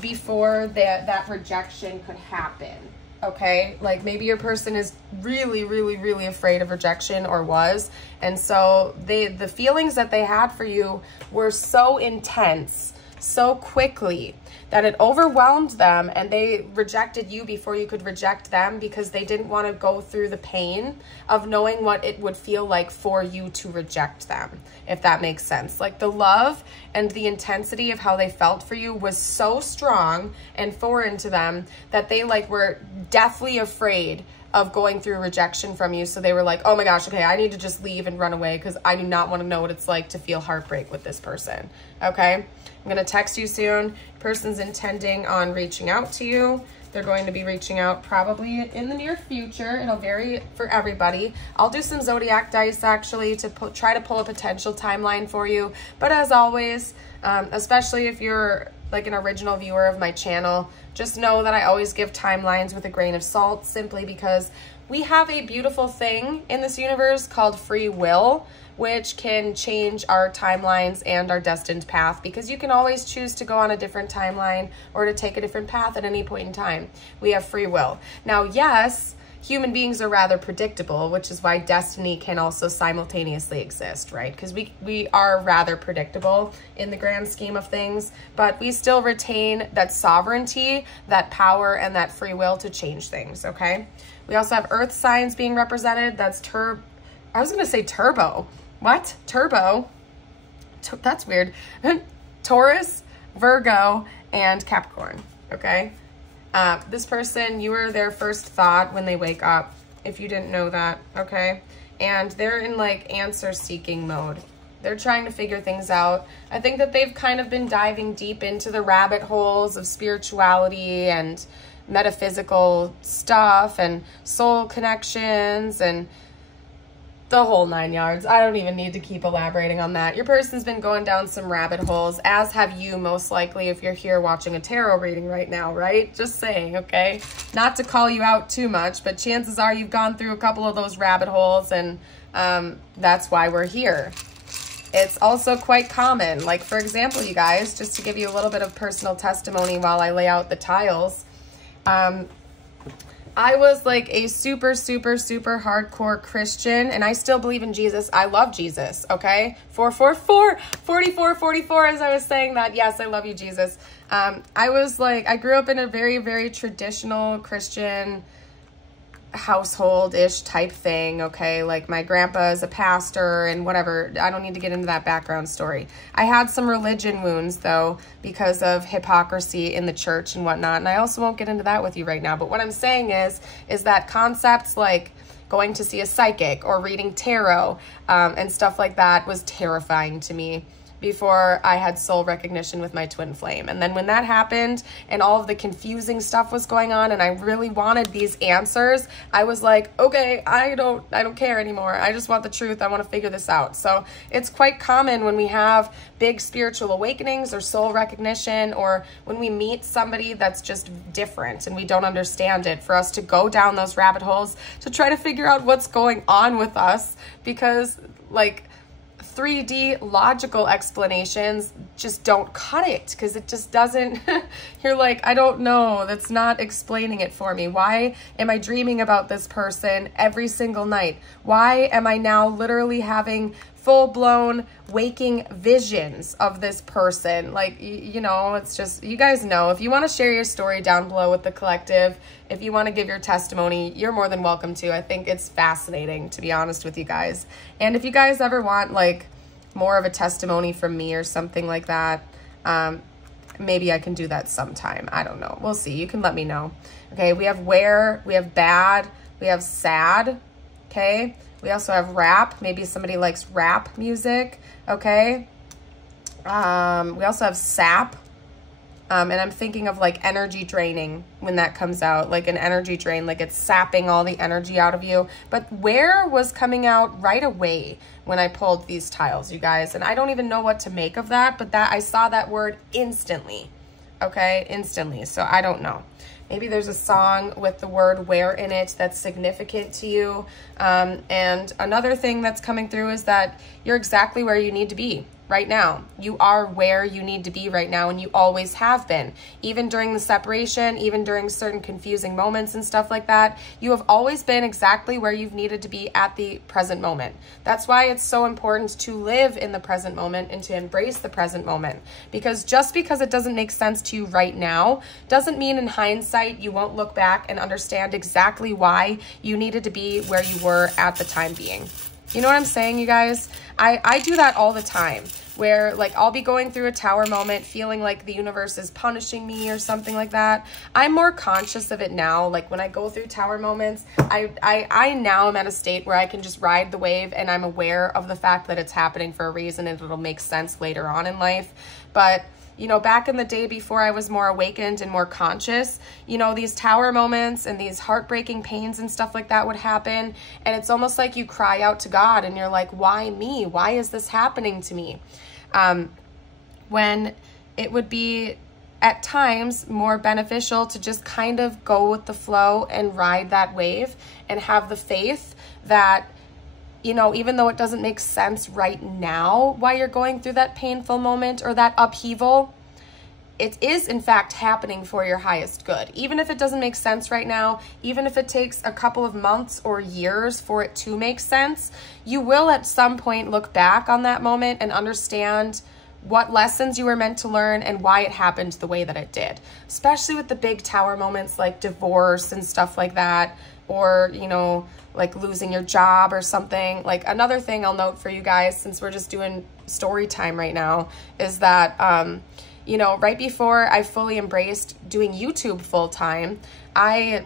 before that rejection could happen. Okay, like maybe your person is really afraid of rejection, or was, and so the feelings that they had for you were so intense so quickly that it overwhelmed them, and they rejected you before you could reject them, because they didn't want to go through the pain of knowing what it would feel like for you to reject them, if that makes sense. Like, the love and the intensity of how they felt for you was so strong and foreign to them that they like were deathly afraid of going through rejection from you. So they were like, oh my gosh, okay, I need to just leave and run away because I do not want to know what it's like to feel heartbreak with this person. Okay, I'm gonna text you soon. Person's intending on reaching out to you. They're going to be reaching out probably in the near future. It'll vary for everybody. I'll do some zodiac dice actually to try to pull a potential timeline for you. But as always, especially if you're like an original viewer of my channel, just know that I always give timelines with a grain of salt, simply because we have a beautiful thing in this universe called free will, which can change our timelines and our destined path, because you can always choose to go on a different timeline or to take a different path at any point in time. We have free will. Now, yes, human beings are rather predictable, which is why destiny can also simultaneously exist, right? Because we are rather predictable in the grand scheme of things, but we still retain that sovereignty, that power, and that free will to change things, okay? We also have earth signs being represented. That's I was gonna say turbo. What? Turbo? That's weird. Taurus, Virgo, and Capricorn, okay? This person, you are their first thought when they wake up, if you didn't know that, okay? And they're in like answer-seeking mode. They're trying to figure things out. I think that they've kind of been diving deep into the rabbit holes of spirituality and metaphysical stuff and soul connections and the whole 9 yards. I don't even need to keep elaborating on that. Your person's been going down some rabbit holes, as have you most likely if you're here watching a tarot reading right now, right? Just saying, okay? Not to call you out too much, but chances are you've gone through a couple of those rabbit holes and That's why we're here. It's also quite common. Like, for example, you guys, just to give you a little bit of personal testimony while I lay out the tiles, I was like a super, super, super hardcore Christian, and I still believe in Jesus. I love Jesus, okay? 44, as I was saying that. Yes, I love you, Jesus. I grew up in a very, very traditional Christian household-ish type thing, okay? Like, my grandpa is a pastor and whatever. I don't need to get into that background story. I had some religion wounds, though, because of hypocrisy in the church and whatnot, and I also won't get into that with you right now. But what I'm saying is that concepts like going to see a psychic or reading tarot and stuff like that was terrifying to me before I had soul recognition with my twin flame. And then when that happened and all of the confusing stuff was going on and I really wanted these answers, I was like, okay, I don't care anymore. I just want the truth. I want to figure this out. So it's quite common when we have big spiritual awakenings or soul recognition, or when we meet somebody that's just different and we don't understand it, for us to go down those rabbit holes to try to figure out what's going on with us, because like 3D logical explanations just don't cut it, because it just doesn't. You're like, I don't know, that's not explaining it for me. Why am I dreaming about this person every single night? Why am I now literally having full-blown waking visions of this person? Like, you know, it's just, you guys know, if you want to share your story down below with the collective, if you want to give your testimony, you're more than welcome to. I think it's fascinating, to be honest with you guys. And if you guys ever want like more of a testimony from me or something like that, maybe I can do that sometime. I don't know. We'll see. You can let me know. Okay, we have where, we have bad, we have sad, okay? We also have rap. Maybe somebody likes rap music, okay? We also have sap. And I'm thinking of like energy draining when that comes out, like an energy drain, like it's sapping all the energy out of you. But where was coming out right away when I pulled these tiles, you guys. And I don't even know what to make of that, but that I saw that word instantly, okay? Instantly. So I don't know. Maybe there's a song with the word where in it that's significant to you. And another thing that's coming through is that you're exactly where you need to be right now. You are where you need to be right now, and you always have been. Even during the separation, even during certain confusing moments and stuff like that, you have always been exactly where you've needed to be at the present moment. That's why it's so important to live in the present moment and to embrace the present moment. Because just because it doesn't make sense to you right now doesn't mean in hindsight you won't look back and understand exactly why you needed to be where you were at the time being. You know what I'm saying, you guys? I do that all the time, where like I'll be going through a tower moment feeling like the universe is punishing me or something like that. I'm more conscious of it now. Like when I go through tower moments, I now am at a state where I can just ride the wave, and I'm aware of the fact that it's happening for a reason and it'll make sense later on in life. But you know, back in the day before I was more awakened and more conscious, you know, these tower moments and these heartbreaking pains and stuff like that would happen. And it's almost like you cry out to God and you're like, why me? Why is this happening to me? When it would be at times more beneficial to just kind of go with the flow and ride that wave and have the faith that, you know, even though it doesn't make sense right now why you're going through that painful moment or that upheaval, it is in fact happening for your highest good. Even if it doesn't make sense right now, even if it takes a couple of months or years for it to make sense, you will at some point look back on that moment and understand what lessons you were meant to learn and why it happened the way that it did. Especially with the big tower moments like divorce and stuff like that, or, you know, like losing your job or something. Like another thing I'll note for you guys, since we're just doing story time right now, is that, you know, right before I fully embraced doing YouTube full time, I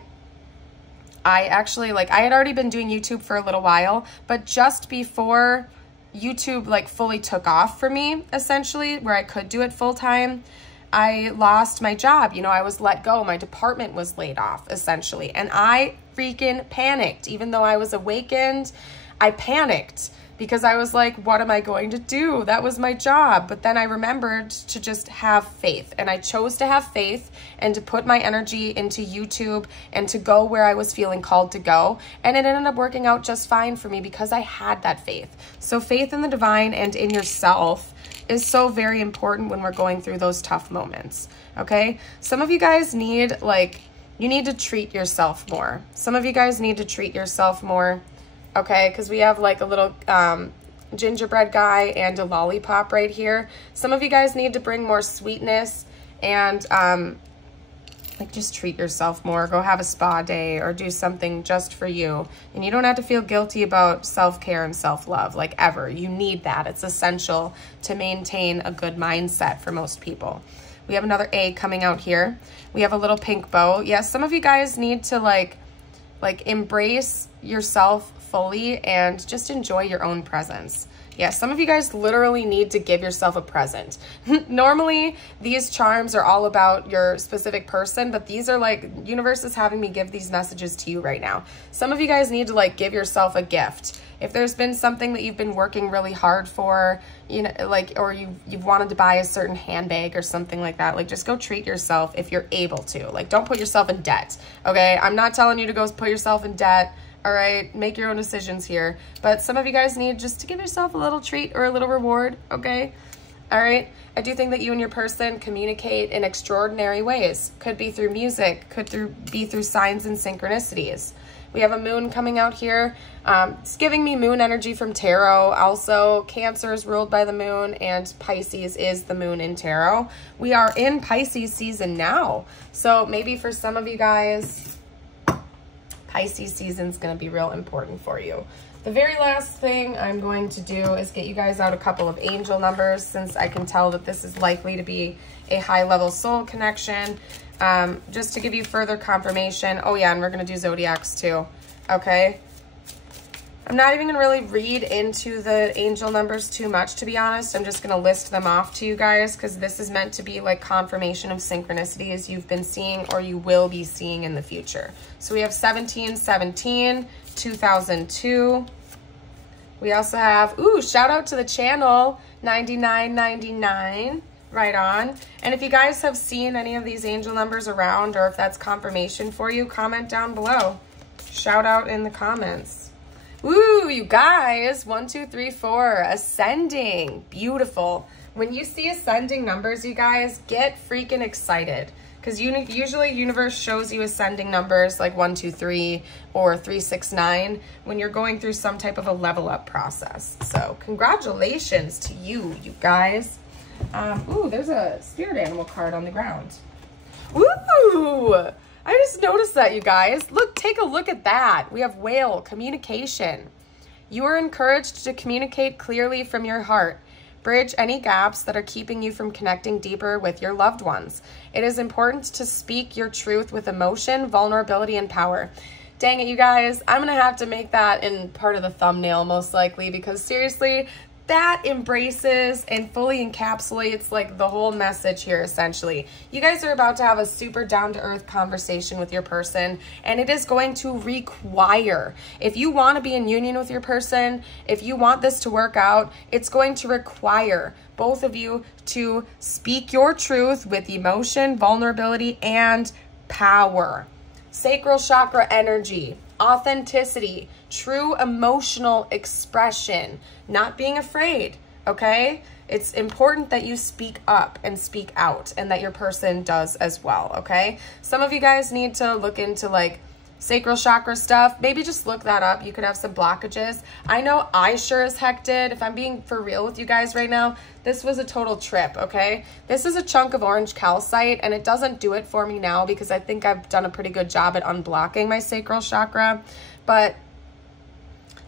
actually, like, I had already been doing YouTube for a little while, but just before YouTube like fully took off for me, essentially, where I could do it full time, I lost my job. You know, I was let go. My department was laid off, essentially. And I freaking panicked. Even though I was awakened, I panicked because I was like, what am I going to do? That was my job. But then I remembered to just have faith, and I chose to have faith and to put my energy into YouTube and to go where I was feeling called to go. And it ended up working out just fine for me because I had that faith. So faith in the divine and in yourself is so very important when we're going through those tough moments. Okay. Some of you guys need, like, you need to treat yourself more. Some of you guys need to treat yourself more. Okay, because we have like a little gingerbread guy and a lollipop right here. Some of you guys need to bring more sweetness and like just treat yourself more. Go have a spa day or do something just for you. And you don't have to feel guilty about self-care and self-love, like, ever. You need that. It's essential to maintain a good mindset for most people. We have another A coming out here. We have a little pink bow. Yes, some of you guys need to like embrace yourself fully and just enjoy your own presence. Yeah, some of you guys literally need to give yourself a present. Normally, these charms are all about your specific person, but these are like, universe is having me give these messages to you right now. Some of you guys need to like give yourself a gift. If there's been something that you've been working really hard for, you know, like, or you've wanted to buy a certain handbag or something like that, like, just go treat yourself if you're able to. Like, don't put yourself in debt, okay? I'm not telling you to go put yourself in debt. All right, make your own decisions here. But some of you guys need just to give yourself a little treat or a little reward, okay? All right, I do think that you and your person communicate in extraordinary ways. Could be through music, could be through signs and synchronicities. We have a moon coming out here. It's giving me moon energy from tarot. Also, Cancer is ruled by the moon, and Pisces is the moon in tarot. We are in Pisces season now. So maybe for some of you guys, Pisces season is going to be real important for you. The very last thing I'm going to do is get you guys out a couple of angel numbers, since I can tell that this is likely to be a high-level soul connection. Just to give you further confirmation. Oh yeah, and we're going to do zodiacs too. Okay. I'm not even going to really read into the angel numbers too much, to be honest. I'm just going to list them off to you guys, because this is meant to be like confirmation of synchronicities you've been seeing or you will be seeing in the future. So we have 1717, 2002. We also have, ooh, shout out to the channel, 9999. Right on. And if you guys have seen any of these angel numbers around, or if that's confirmation for you, comment down below. Shout out in the comments. Woo, you guys, 1, 2, 3, 4, ascending, beautiful. When you see ascending numbers, you guys, get freaking excited, because usually universe shows you ascending numbers like 1, 2, 3 or 3, 6, 9 when you're going through some type of a level up process. So congratulations to you, you guys. Ooh, there's a spirit animal card on the ground. Woo! I just noticed that, you guys. Look, take a look at that. We have whale, communication. You are encouraged to communicate clearly from your heart. Bridge any gaps that are keeping you from connecting deeper with your loved ones. It is important to speak your truth with emotion, vulnerability, and power. Dang it, you guys. I'm going to have to make that in part of the thumbnail, most likely, because seriously, that embraces and fully encapsulates like the whole message here, essentially. You guys are about to have a super down-to-earth conversation with your person, and it is going to require, if you want to be in union with your person, if you want this to work out, it's going to require both of you to speak your truth with emotion, vulnerability, and power. Sacral chakra energy, authenticity, true emotional expression, not being afraid, okay? It's important that you speak up and speak out, and that your person does as well, okay? Some of you guys need to look into like sacral chakra stuff. Maybe just look that up. You could have some blockages. I know I sure as heck did. If I'm being for real with you guys right now, this was a total trip, okay? This is a chunk of orange calcite, and it doesn't do it for me now because I think I've done a pretty good job at unblocking my sacral chakra. But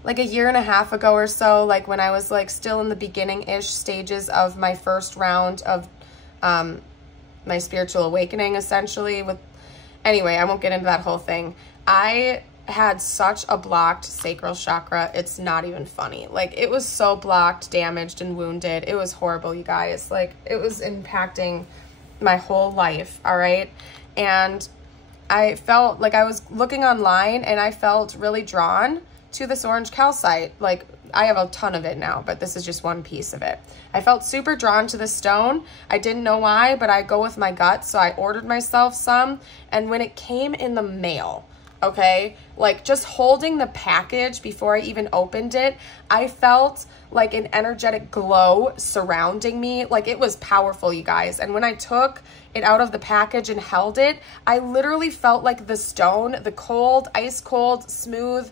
like a year and a half ago or so, like when I was like still in the beginning-ish stages of my first round of my spiritual awakening, essentially, anyway, I won't get into that whole thing. I had such a blocked sacral chakra, it's not even funny. Like, it was so blocked, damaged, and wounded. It was horrible, you guys. Like, it was impacting my whole life, all right? And I felt like I was looking online, and I felt really drawn to this orange calcite. Like, I have a ton of it now, but this is just one piece of it. I felt super drawn to the stone. I didn't know why, but I go with my gut, so I ordered myself some. And when it came in the mail, okay, like just holding the package before I even opened it, I felt like an energetic glow surrounding me. Like, it was powerful, you guys. And when I took it out of the package and held it, I literally felt like the stone, the cold, ice cold, smooth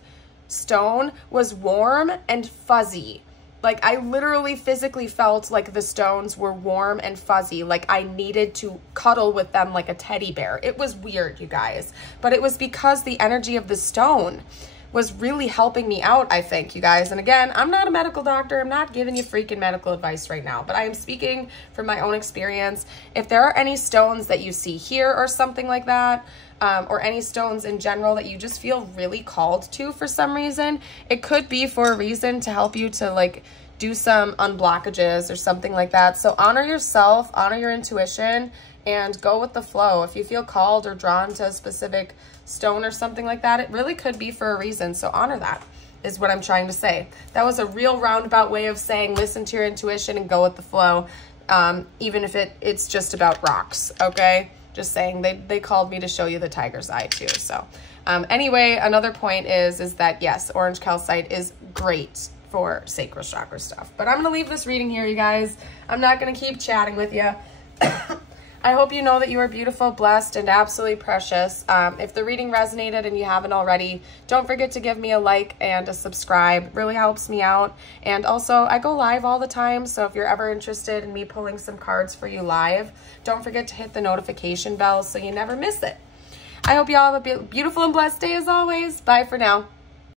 stone, was warm and fuzzy. Like, I literally physically felt like the stones were warm and fuzzy, like I needed to cuddle with them like a teddy bear. It was weird, you guys, but it was because the energy of the stone was really helping me out, I think, you guys. And again, I'm not a medical doctor. I'm not giving you freaking medical advice right now, but I am speaking from my own experience. If there are any stones that you see here or something like that, or any stones in general that you just feel really called to for some reason, it could be for a reason to help you to like do some unblockages or something like that. So honor yourself, honor your intuition, and go with the flow. If you feel called or drawn to a specific stone or something like that, it really could be for a reason. So honor that is what I'm trying to say. That was a real roundabout way of saying listen to your intuition and go with the flow, even if it's just about rocks, okay? Just saying, they called me to show you the tiger's eye too. So anyway, another point is that yes, orange calcite is great for sacral chakra stuff. But I'm going to leave this reading here, you guys. I'm not going to keep chatting with you. I hope you know that you are beautiful, blessed, and absolutely precious. If the reading resonated and you haven't already, don't forget to give me a like and a subscribe. It really helps me out. And also, I go live all the time, so if you're ever interested in me pulling some cards for you live, don't forget to hit the notification bell so you never miss it. I hope you all have a beautiful and blessed day as always. Bye for now.